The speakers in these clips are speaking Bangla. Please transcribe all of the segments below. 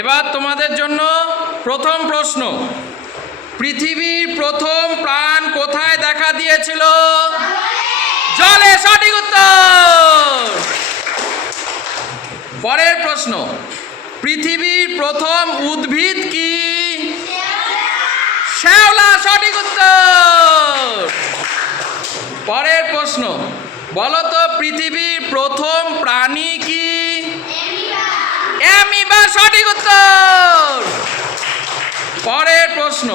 এবার তোমাদের জন্য প্রথম প্রশ্ন, পৃথিবীর প্রথম প্রাণ কোথায় দেখা দিয়েছিল? জলে। সঠিক উত্তর। পরের প্রশ্ন, পৃথিবীর প্রথম উদ্ভিদ কি? শ্যাওলা। সঠিক উত্তর। পরের প্রশ্ন, বলো তো পৃথিবীর প্রথম প্রাণী কি? অ্যামিবা। সঠিক উত্তর। পরের প্রশ্ন,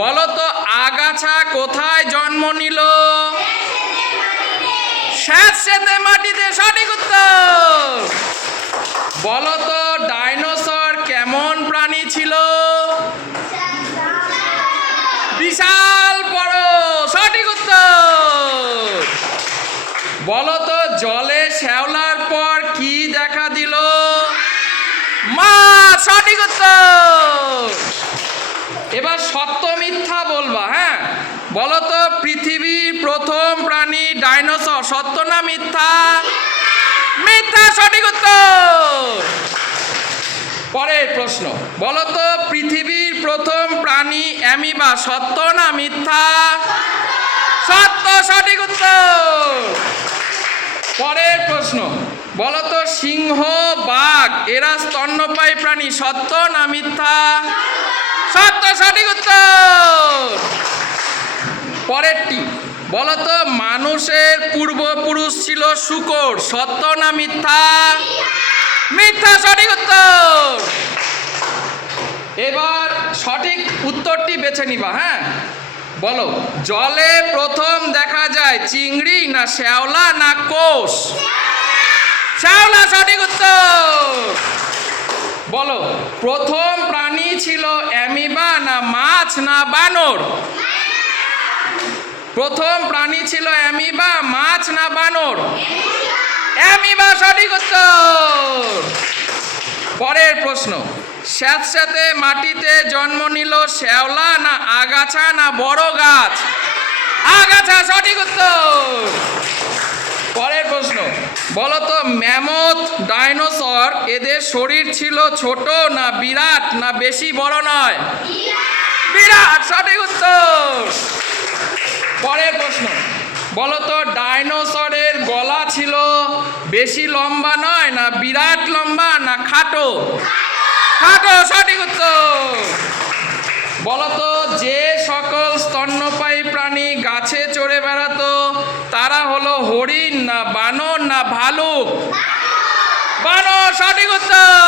বলো তো আগাছা কোথায় জন্ম নিল? স্যাঁতসেঁতে মাটিতে। সঠিক উত্তর। বলো তো ডাইনোসর কেমন প্রাণী ছিল? বিশাল বড়। সঠিক উত্তর। বলো তো জলে শ্যাওলার পর কি দেখা দিল? মাছ। সঠিক উত্তর। এবার সত্য মিথ্যা বলবা। হ্যাঁ, বলো তো পৃথিবীর প্রথম প্রাণী ডাইনোসর, সত্য না মিথ্যা? মিথ্যা। সঠিক উত্তর। পরের প্রশ্ন, বলো তো পৃথিবীর প্রথম প্রাণী অ্যামিবা, সত্য না মিথ্যা? সত্য। সঠিক উত্তর। পরের প্রশ্ন, বলো তো সিংহ, বাঘ এরা স্তন্যপায়ী প্রাণী, সত্য না মিথ্যা? সত্য। সঠিক উত্তর। পরেরটি, বলো তো মানুষের পূর্বপুরুষ ছিল শূকর, সত্য না মিথ্যা? মিথ্যা। সঠিক উত্তর। এবার সঠিক উত্তরটি বেছে নিবা। হ্যাঁ, বলো জলে প্রথম দেখা যায় চিংড়ি না শ্যাওলা না কোষ? শ্যাওলা। সঠিক উত্তর। বলো প্রথম প্রাণী ছিল অ্যামিবা না মাছ না বানর? প্রথম প্রাণী ছিল অ্যামিবা, মাছ না বানর? অ্যামিবা। সঠিক উত্তর। পরের প্রশ্ন, স্যাঁতস্যাঁতে মাটিতে জন্ম নিল শ্যাওলা না আগাছা না বড় গাছ? আগাছা। সঠিক উত্তর। পরের প্রশ্ন, বলো তো ম্যামথ, ডাইনোসর এদের শরীর ছিল ছোট না বিরাট না বেশি বড় নয়? বিরাট। সঠিক উত্তর। পরের প্রশ্ন, বলো তো ডাইনোসরের গলা ছিল বেশি লম্বা নয় না বিরাট লম্বা না খাটো? খাটো। সঠিক উত্তর। বলো তো যে সকল স্তন্যপায়ী প্রাণী গাছে চড়ে বেড়াতো তারা হলো হরিণ না বানর না ভালুক? বানর। সঠিক উত্তর।